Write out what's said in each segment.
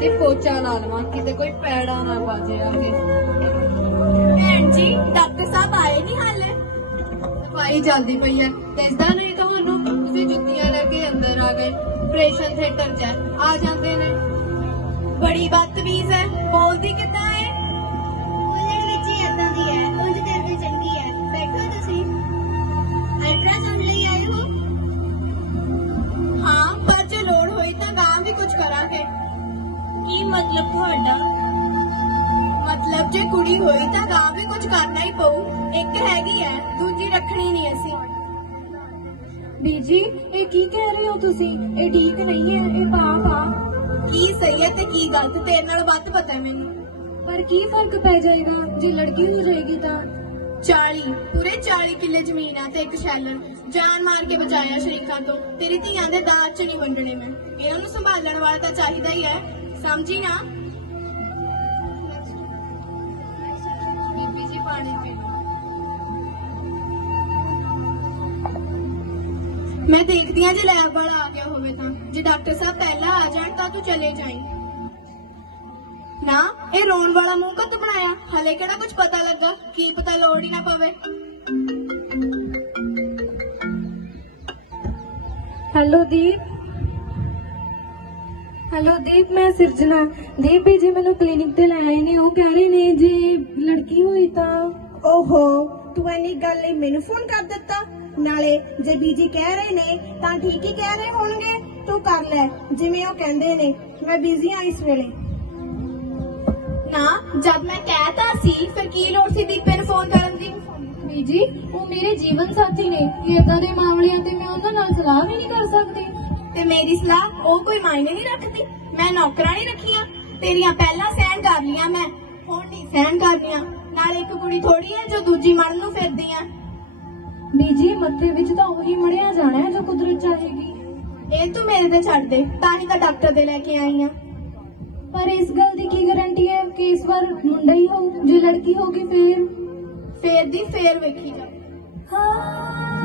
ਛੇਤੀ ਪੋਚਾ ਲਾ ਲਵਾਂ ਕਿਤੇ ਕੋਈ ਪੈੜਾ ਨਾ ਬਾਜੇ ਆ ਕੇ ਭੈਣ ਜੀ ਡਾਕਟਰ ਸਾਹਿਬ ਆਏ ਨਹੀਂ ਹਾਲੇ? ਸਫ਼ਾਈ ਚੱਲਦੀ ਪਈ ਹੈ। ਦਿਸਦਾ ਨਹੀਂ ਤੁਹਾਨੂੰ ਤੁਸੀਂ ਜੁੱਤੀਆਂ ਲੈ ਕੇ ਅੰਦਰ ਆ ਗਏ। ਆਪਰੇਸ਼ਨ ਥੀਏਟਰ 'ਚ। ਆ ਜਾਂਦੇ ਨੇ। ਬੜੀ ਬਦਤਮੀਜ਼ ਹੈ। ਬੋਲਦੀ ਕਿੱਦਾਂ ਮਤਲਬ ਤੁਹਾਡਾ? ਮਤਲਬ ਜੇ ਕੁੜੀ ਹੋਈ ਤਾਂ ਗਾਂ ਵੀ ਕੁਝ ਕਰਨਾ ਹੀ ਪਊ। ਇੱਕ ਹੈਗੀ ਹੈ ਦੂਜੀ ਰੱਖਣੀ ਨਹੀਂ ਅਸੀਂ ਬੀਜੀ ਇਹ ਕੀ ਕਹਿ ਰਹੇ ਹੋ ਤੁਸੀਂ? ਇਹ ਠੀਕ ਨਹੀਂ ਹੈ ਇਹ ਪਾਪ ਆ। ਕੀ ਸਹੀ ਹੈ ਤੇ ਕੀ ਗਲਤ ਤੇਰੇ ਨਾਲ ਵੱਧ ਪਤਾ ਹੈ ਮੈਨੂੰ। ਪਰ ਕੀ ਫ਼ਰਕ ਪੈ ਜਾਏਗਾ? ਜੇ ਲੜਕੀ ਹੋ ਜਾਏਗੀ ਤਾਂ। 40 ਪੂਰੇ 40 ਕਿੱਲੇ ਜ਼ਮੀਨ ਆ ਤੇ ਇੱਕ ਸ਼ੈਲਰ। ਜਾਨ ਮਾਰ ਕੇ ਬਚਾਇਆ ਸ਼ਰੀਕਾਂ ਤੋਂ। ਤੇਰੀ ਧੀਆਂ ਦੇ ਦਾਜ ਚ ਨਹੀਂ ਵੰਡਣੇ ਮੈਂ। ਇਹਨਾਂ ਨੂੰ ਸੰਭਾਲਣ ਵਾਲਾ ਤਾਂ ਚਾਹੀਦਾ ਹੀ ਹੈ ਸਮਝੀ ਨਾ? ਬੀਬੀ ਜੀ ਪਾਣੀ ਪੀ ਲਓ। ਮੈਂ ਦੇਖਦੀ ਆ ਜੇ ਲੈਬ ਵਾਲਾ ਆ ਗਿਆ ਹੋਵੇ ਤਾਂ। ਜੇ ਡਾਕਟਰ ਸਾਹਿਬ ਪਹਿਲਾਂ ਆ ਜਾਣ ਤਾਂ ਤੂੰ ਚਲੇ ਜਾਈਂ। ਨਾ ਇਹ ਰੋਣ ਵਾਲਾ ਮੂੰਹ ਕਦ ਬਣਾਇਆ? ਹਲੇ ਕਿਹੜਾ ਕੁਝ ਪਤਾ ਲੱਗਾ? ਕੀ ਪਤਾ ਲੋੜ ਹੀ ਨਾ ਪਵੇ। ਹੈਲੋ ਦੀਪ। ਹੈਲੋ ਦੀਪ ਮੈਂ ਸਿਰਜਣਾ। ਦੀਪ ਵੀ ਜੀ ਮੈਨੂੰ ਕਲੀਨਿਕ ਤੇ ਲੈ ਆਏ ਨੇ ਉਹ ਕਹਿ ਰਹੇ ਨੇ ਜੇ ਲੜਕੀ ਹੋਈ ਤਾਂ। ਓਹੋ ਤੂੰ ਇੰਨੀ ਗੱਲ ਲਈ ਮੈਨੂੰ ਫੋਨ ਕਰ ਦਿੱਤਾ। ਨਾਲੇ ਜੇ ਬੀਜੀ ਕਹਿ ਰਹੇ ਨੇ ਤਾਂ ਠੀਕ ਹੀ ਕਹਿ ਰਹੇ ਹੋਣਗੇ। ਤੂੰ ਕਰ ਲੈ ਜਿਵੇਂ ਉਹ ਕਹਿੰਦੇ ਨੇ। ਮੈਂ ਬਿਜ਼ੀ ਆ ਇਸ ਵੇਲੇ। ਨਾ ਜਦ ਮੈਂ ਕਹਿਤਾ ਸੀ ਫਿਰ ਕੀ ਲੋੜ ਸੀ ਦੀਪੇ ਨੂੰ ਫੋਨ ਕਰਨ ਦੀ? ਬੀਜੀ ਉਹ ਮੇਰੇ ਜੀਵਨ ਸਾਥੀ ਨੇ। ਇਦਾਂ ਦੇ ਮਾਮਲਿਆਂ ਤੇ ਮੈਂ ਉਹਨਾਂ ਨਾਲ ਸਲਾਹ ਵੀ ਨਹੀਂ ਕਰ ਸਕਦੀ। ਤੇ ਮੇਰੀ ਸਲਾਹ ਉਹ ਕੋਈ ਮਾਇਨੇ ਨਹੀਂ ਰੱਖਦੀ। ਮੈਂ ਨੌਕਰਾਂ ਨਹੀਂ ਰੱਖੀਆਂ। ਤੇਰੀਆਂ ਪਹਿਲਾਂ ਸਹਿਣ ਕਰ ਲੀਆਂ ਮੈਂ ਹੁਣ ਨਹੀਂ ਸਹਿਣ ਕਰਨੀਆਂ। ਨਾਲ ਇੱਕ ਕੁੜੀ ਥੋੜੀ ਹੈ ਜੋ ਦੂਜੀ ਮਰਨ ਨੂੰ ਫਿਰਦੀ ਆ ਬੀਜੀ ਮੱਥੇ ਵਿੱਚ ਤਾਂ ਉਹੀ ਮੜਿਆ ਜਾਣਾ ਹੈ ਜੋ ਕੁਦਰਤ ਚਾਹੇਗੀ। ਇਹ ਤੂੰ ਮੇਰੇ ਤੇ ਛੱਡ ਦੇ ਤਾਂ ਹੀ ਤਾਂ ਡਾਕਟਰ ਦੇ ਲੈ ਕੇ ਆਈ ਆ। ਪਰ ਇਸ ਗੱਲ ਦੀ ਕੀ ਗਾਰੰਟੀ ਹੈ ਕਿ ਇਸ ਵਾਰ ਮੁੰਡਾ ਹੀ ਹੋ ਜੇ ਲੜਕੀ ਹੋਗੀ ਫਿਰ? ਫੇਰ ਦੀ ਫੇਰ ਵੇਖੀ ਜਾ। ਨਾਲ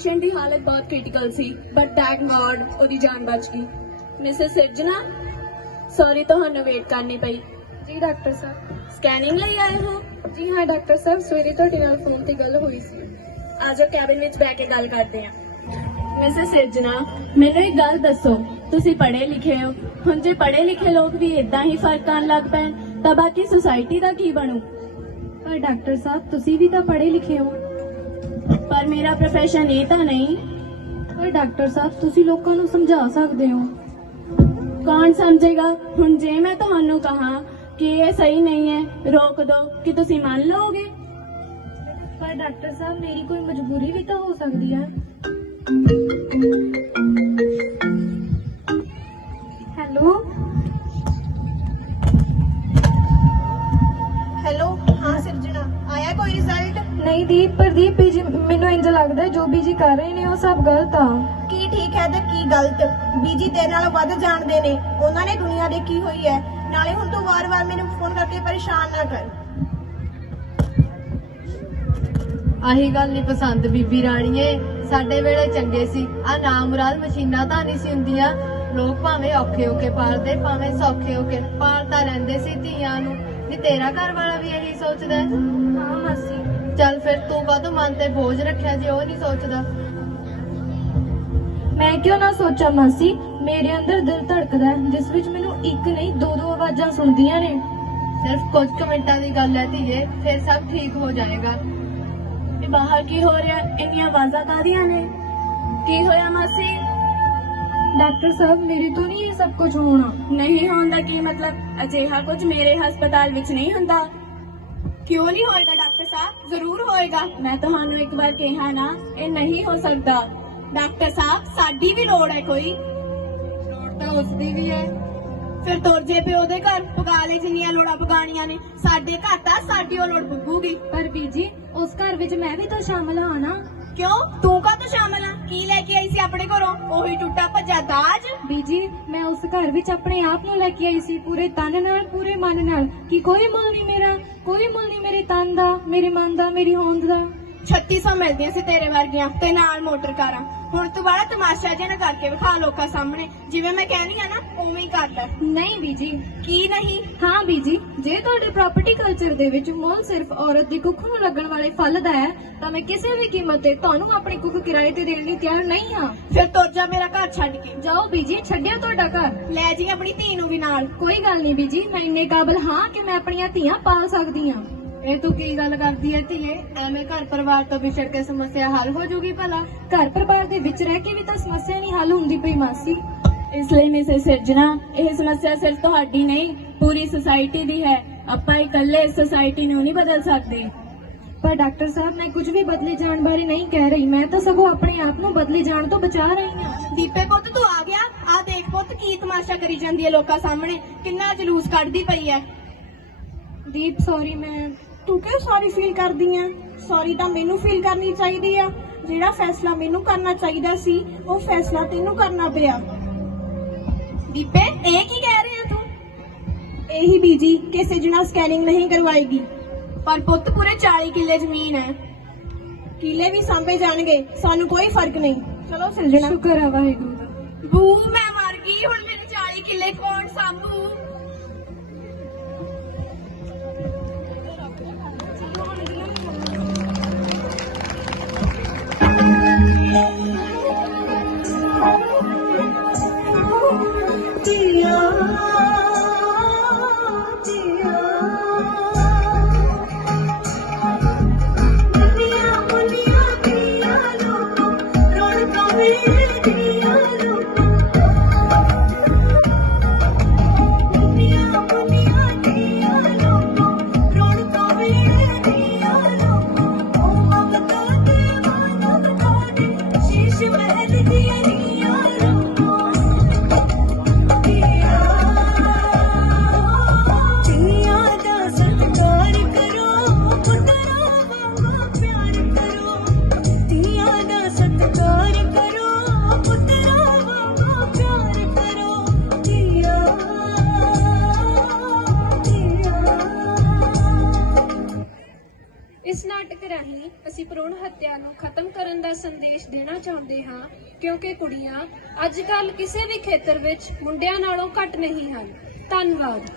ਪੇਸ਼ੈਂਟ ਦੀ ਹਾਲਤ ਬਹੁਤ ਕ੍ਰਿਟੀਕਲ ਸੀ ਬਟ ਥੈਂਕ ਗॉड ਉਹਦੀ ਜਾਨ ਬਚ ਗਈ। ਮਿਸਿਸ ਸਿਰਜਣਾ ਸੌਰੀ ਤੁਹਾਨੂੰ ਵੇਟ ਕਰਨੀ ਪਈ। ਜੀ ਡਾਕਟਰ ਸਾਹਿਬ ਸਕੈਨਿੰਗ ਲਈ ਆਏ ਹੋ? ਜੀ ਹਾਂ ਡਾਕਟਰ ਸਾਹਿਬ ਸਵੇਰੇ ਤੁਹਾਡੇ ਨਾਲ ਫੋਨ ਤੇ ਗੱਲ ਹੋਈ ਸੀ। ਆਜੋ ਕੈਬਿਨ ਵਿੱਚ ਬੈ ਕੇ ਗੱਲ ਕਰਦੇ ਹਾਂ। ਮਿਸਿਸ ਸਿਰਜਣਾ ਮੈਨੂੰ ਇੱਕ ਗੱਲ ਦੱਸੋ ਤੁਸੀਂ ਪੜ੍ਹੇ ਲਿਖੇ ਹੋ? ਹੁਣ ਜੇ ਪੜ੍ਹੇ ਲਿਖੇ ਲੋਕ ਵੀ ਇਦਾਂ ਹੀ ਫ਼ਰਕ ਕਰਨ ਲੱਗ ਪੈਣ ਤਾਂ ਬਾਕੀ ਸੁਸਾਇਟੀ ਦਾ ਕੀ ਬਣੂ? ਪਰ ਡਾਕਟਰ ਸਾਹਿਬ ਤੁਸੀਂ ਵੀ ਤਾਂ ਪੜ੍ਹੇ ਲਿਖੇ ਹੋ। ਪਰ ਮੇਰਾ ਪ੍ਰੋਫੈਸ਼ਨ ਇਹ ਤਾਂ ਨਹੀਂ। ਪਰ ਡਾਕਟਰ ਸਾਹਿਬ ਤੁਸੀਂ ਲੋਕਾਂ ਨੂੰ ਸਮਝਾ ਸਕਦੇ ਹੋ। ਕੌਣ ਸਮਝੇਗਾ? ਹੁਣ ਜੇ ਮੈਂ ਤੁਹਾਨੂੰ ਕਹਾਂ ਕਿ ਇਹ ਸਹੀ ਨਹੀਂ ਹੈ ਰੋਕ ਦੋ ਕਿ ਤੁਸੀਂ ਮੰਨ ਲਓਗੇ। ਪਰ ਡਾਕਟਰ ਸਾਹਿਬ ਮੇਰੀ ਕੋਈ ਮਜਬੂਰੀ ਵੀ ਤਾਂ ਹੋ ਸਕਦੀ ਹੈ। ਹੈਲੋ? ਹੈਲੋ? ਹਾਂ ਸਿਰਜਣਾ। ਆਇਆ ਕੋਈ ਰਿਜ਼ਲਟ ਨਹੀਂ ਦੀਪ ਪ੍ਰਦੀਪ। ਲੱਗਦਾ ਜੋ ਬੀਜੀ ਕਰ ਰਹੇ ਨੇ ਉਹ ਸਭ ਗਲਤ ਆ। ਕੀ ਠੀਕ ਹੈ ਤੇ ਕੀ ਗਲਤ? ਬੀਜੀ ਤੇਰੇ ਨਾਲ ਵੱਧ ਜਾਣਦੇ ਨੇ। ਉਹਨਾਂ ਨੇ ਦੁਨੀਆ ਦੇਖੀ ਹੋਈ ਹੈ। ਨਾਲੇ ਹੁਣ ਤੂੰ ਵਾਰ-ਵਾਰ ਮੈਨੂੰ ਫੋਨ ਕਰਕੇ ਪਰੇਸ਼ਾਨ ਨਾ ਕਰ। ਆਹੀ ਗੱਲ ਨਹੀਂ ਪਸੰਦ ਬੀਬੀ ਰਾਣੀਏ। ਸਾਡੇ ਵੇਲੇ ਚੰਗੇ ਸੀ। ਆ ਨਾਮੁਰਾਦ ਮਸ਼ੀਨਾਂ ਤਾਂ ਨਹੀਂ ਸੀ ਹੁੰਦੀਆਂ। ਲੋਕ ਭਾਵੇਂ ਔਖੇ ਹੋ ਕੇ ਪਾਲਦੇ ਭਾਵੇਂ ਸੌਖੇ ਹੋ ਕੇ ਪਾਲਦਾ ਰਹਿੰਦੇ ਸੀ ਧੀਆਂ ਨੂੰ। ਵੀ ਤੇਰਾ ਘਰ ਵਾਲਾ ਵੀ ਇਹੀ ਸੋਚਦਾ ਹੈ? ਚੱਲ ਫਿਰ ਤੂੰ ਕਾਹਤੋਂ ਮਨ ਤੇ ਬੋਝ ਰੱਖਿਆ ਜੇ ਉਹ ਨਹੀਂ ਸੋਚਦਾ। ਮੈਂ ਕਿਉਂ ਨਾ ਸੋਚਾਂ ਮਾਸੀ? ਮੇਰੇ ਅੰਦਰ ਦਿਲ ਧੜਕਦਾ ਹੈ ਜਿਸ ਵਿੱਚ ਮੈਨੂੰ ਇੱਕ ਨਹੀਂ ਦੋ ਦੋ ਆਵਾਜ਼ਾਂ ਸੁਣਦੀਆਂ ਨੇ। ਸਿਰਫ ਕੁਝ ਕੁ ਮਿੰਟਾਂ ਦੀ ਗੱਲ ਹੈ ਧੀਏ ਫਿਰ ਸਭ ਠੀਕ ਹੋ ਜਾਏਗਾ। ਇਹ ਬਾਹਰ ਕੀ ਹੋ ਰਿਹਾ? ਇੰਨੀਆਂ ਆਵਾਜ਼ਾਂ ਕਾਹਦੀਆਂ ਨੇ? ਕੀ ਹੋਇਆ ਮਾਸੀ? ਡਾਕਟਰ ਸਾਹਿਬ ਮੇਰੇ ਤੋਂ ਨਹੀਂ ਇਹ ਸਭ ਕੁਝ ਹੋਣਾ। ਨਹੀਂ ਹੋਣ ਦਾ ਕੀ ਮਤਲਬ? ਅਜਿਹਾ ਕੁਝ ਮੇਰੇ ਹਸਪਤਾਲ ਵਿੱਚ ਨਹੀਂ ਹੁੰਦਾ। ਕਿਉਂ ਨਹੀਂ ਹੋਏਗਾ ਡਾਕਟਰ ਸਾਹਿਬ? ਜ਼ਰੂਰ ਹੋਏਗਾ। ਮੈਂ ਤੁਹਾਨੂੰ ਇੱਕ ਵਾਰ ਕਿਹਾ ਨਾ ਇਹ ਨਹੀਂ ਹੋ ਸਕਦਾ। ਡਾਕਟਰ ਸਾਹਿਬ ਸਾਡੀ ਵੀ ਲੋੜ ਹੈ ਕੋਈ। ਲੋੜ ਤਾਂ ਉਸ ਦੀ ਵੀ ਹੈ। ਫਿਰ ਤੁਰ ਜੇ ਪਿਓ ਦੇ ਘਰ ਪਕਾ ਲੈ ਜਿੰਨੀਆਂ ਲੋੜਾਂ ਪਕਾਣੀਆਂ ਨੇ। ਸਾਡੇ ਘਰ ਤਾਂ ਸਾਡੀ ਉਹ ਲੋੜ ਪੁੱਗੂਗੀ। ਪਰ ਬੀਜੀ ਉਸ ਘਰ ਵਿੱਚ ਮੈਂ ਵੀ ਤਾਂ ਸ਼ਾਮਲ ਹਾਂ ਨਾ। ਕਿਉਂ? ਤੂੰ ਕਾ ਸ਼ਾਮਲ ਆ? ਕੀ ਲੈ ਕੇ ਆਈ ਸੀ ਆਪਣੇ ਘਰੋਂ? ਉਹੀ ਟੁੱਟਾ ਭੱਜਾ ਦਾਜ? ਬੀਜੀ, ਮੈਂ ਉਸ ਘਰ ਵਿੱਚ ਆਪਣੇ ਆਪ ਨੂੰ ਲੈ ਕੇ ਆਈ ਸੀ, ਪੂਰੇ ਤਨ ਨਾਲ, ਪੂਰੇ ਮਨ ਨਾਲ। ਕਿ ਕੋਈ ਮੁੱਲ ਨਹੀਂ ਮੇਰਾ, ਕੋਈ ਮੁੱਲ ਨਹੀਂ ਮੇਰੇ ਤਨ ਦਾ, ਮੇਰੇ ਮਨ ਦਾ, ਮੇਰੀ ਹੋਂਦ ਦਾ। 3600 ਮਿਲਦੀਆਂ ਸੀ ਤੇਰੇ ਵਰਗੀਆਂ ਤੇ ਨਾਲ ਮੋਟਰ ਕਾਰਾਂ। ਹੁਣ ਤੂੰ ਬੜਾ ਤਮਾਸ਼ਾ ਜਿਹਾ ਨਾ ਕਰਕੇ ਵਿਖਾ ਲੋਕਾਂ ਸਾਹਮਣੇ। ਜਿਵੇਂ ਮੈਂ ਕਹਿਣੀ ਆ ਨਾ ਉਵੇਂ ਹੀ ਕਰ ਲੈ। ਨਹੀਂ ਬੀਜੀ। ਕੀ ਨਹੀਂ? ਹਾਂ ਬੀਜੀ ਜੇ ਤੁਹਾਡੇ ਪ੍ਰਾਪਰਟੀ ਕਲਚਰ ਦੇ ਵਿੱਚ ਮੁੱਲ ਸਿਰਫ ਔਰਤ ਦੀ ਕੁੱਖ ਨੂੰ ਲੱਗਣ ਵਾਲੇ ਫਲ ਦਾ ਹੈ ਤਾਂ ਮੈਂ ਕਿਸੇ ਵੀ ਕੀਮਤ ਤੇ ਤੁਹਾਨੂੰ ਆਪਣੀ ਕੁੱਖ ਕਿਰਾਏ ਤੇ ਦੇਣ ਲਈ ਤਿਆਰ ਨਹੀਂ ਹਾਂ। ਫਿਰ ਤੁਰ ਜਾ ਮੇਰਾ ਘਰ ਛੱਡ ਕੇ। ਜਾਓ ਬੀਜੀ ਛੱਡਿਆ ਤੁਹਾਡਾ ਘਰ। ਲੈ ਜੀ ਆਪਣੀ ਧੀ ਨੂੰ ਵੀ ਨਾਲ। ਕੋਈ ਗੱਲ ਨਹੀਂ ਬੀਜੀ ਮੈਂ ਇੰਨੇ ਕਾਬਲ ਹਾਂ ਕਿ ਮੈਂ ਆਪਣੀਆਂ ਧੀਆਂ ਪਾਲ ਸਕਦੀ ਹਾਂ। ਇਹ ਤੂੰ ਕੀ ਗੱਲ ਕਰਦੀ ਹੈ ਧੀਏ? ਐਵੇਂ ਘਰ ਪਰਿਵਾਰ ਤੋਂ ਵਿਛੜ ਕੇ ਸਮੱਸਿਆ ਹੱਲ ਹੋ ਜੂਗੀ ਭਲਾ। ਘਰ ਪਰਿਵਾਰ ਦੇ ਵਿੱਚ ਰਹਿ ਕੇ ਵੀ ਤਾਂ ਸਮੱਸਿਆ ਨਹੀਂ ਹੱਲ ਹੁੰਦੀ ਪਈ ਮਾਸੀ। ਇਸ ਲਈ ਮਿਸਿਸ ਸਿਰਜਣਾ, ਇਹ ਸਮੱਸਿਆ ਸਿਰਫ ਤੁਹਾਡੀ ਨਹੀਂ, ਪੂਰੀ ਸੁਸਾਇਟੀ ਦੀ ਹੈ। ਆਪਾਂ ਇਕੱਲੇ ਇਸ ਸੁਸਾਇਟੀ ਨੂੰ ਨਹੀਂ ਬਦਲ ਸਕਦੇ। ਪਰ ਡਾਕਟਰ ਸਾਹਿਬ, ਮੈਂ ਕੁਝ ਵੀ ਬਦਲੇ ਜਾਣ ਬਾਰੇ ਨਹੀਂ ਕਹਿ ਰਹੀ। ਮੈਂ ਤਾਂ ਸਗੋਂ ਆਪਣੇ ਆਪ ਨੂੰ ਬਦਲੇ ਜਾਣ ਤੋਂ ਬਚਾ ਰਹੀ ਹਾਂ। ਦੀਪੇ ਪੁੱਤ, ਤੂੰ ਆ ਗਿਆ? ਆ ਦੇਖ ਪੁੱਤ, ਕੀ ਤਮਾਸ਼ਾ ਕਰੀ ਜਾਂਦੀ ਹੈ ਲੋਕਾਂ ਸਾਹਮਣੇ। ਕਿੰਨਾ ਜਲੂਸ ਕੱਢਦੀ ਪਈ ਹੈ ਦੀਪ ਸੌਰੀ ਮੈਂ ਤੂੰ ਕਿਉਂ ਸੌਰੀ ਫੀਲ ਕਰਦੀ ਆ? ਸੌਰੀ ਤਾਂ ਮੈਨੂੰ ਫੀਲ ਕਰਨੀ ਚਾਹੀਦੀ ਆ। ਜਿਹੜਾ ਫੈਸਲਾ ਮੈਨੂੰ ਕਰਨਾ ਚਾਹੀਦਾ ਸੀ ਉਹ ਫੈਸਲਾ ਤੈਨੂੰ ਕਰਨਾ ਪਿਆ। ਦੀਪੇ ਇਹ ਕੀ ਕਹਿ ਰਿਹਾ ਤੂੰ? ਇਹੀ ਬੀਜੀ ਕਿਸੇ ਜਣਾ ਸਕੈਨਿੰਗ ਨਹੀਂ ਕਰਵਾਏਗੀ। ਪਰ ਪੁੱਤ ਪੂਰੇ 40 ਕਿੱਲੇ ਜ਼ਮੀਨ ਹੈ। ਕਿਲੇ ਵੀ ਸਾਂਭੇ ਜਾਣਗੇ ਸਾਨੂੰ ਕੋਈ ਫ਼ਰਕ ਨਹੀਂ। ਚਲੋ ਸਿਰਜਣਾ ਸ਼ੁਕਰ ਆ ਵਾਹਿਗੁਰੂ ਦਾ। ਬੂ ਮੈਂ ਮਰ ਗਈ ਹੁਣ ਮੇਰੇ 40 ਕਿੱਲੇ ਕੌਣ ਸਾਂਭੂ? ਅਸੀਂ ਭਰੂਣ ਹੱਤਿਆ ਨੂੰ ਖਤਮ ਕਰਨ ਦਾ ਸੰਦੇਸ਼ ਦੇਣਾ ਚਾਹੁੰਦੇ ਹਾਂ, ਕਿਉਂਕਿ ਕੁੜੀਆਂ ਅੱਜ ਕੱਲ ਕਿਸੇ ਵੀ ਖੇਤਰ ਵਿੱਚ ਮੁੰਡਿਆਂ ਨਾਲੋਂ ਘੱਟ ਨਹੀਂ ਹਨ। ਧੰਨਵਾਦ।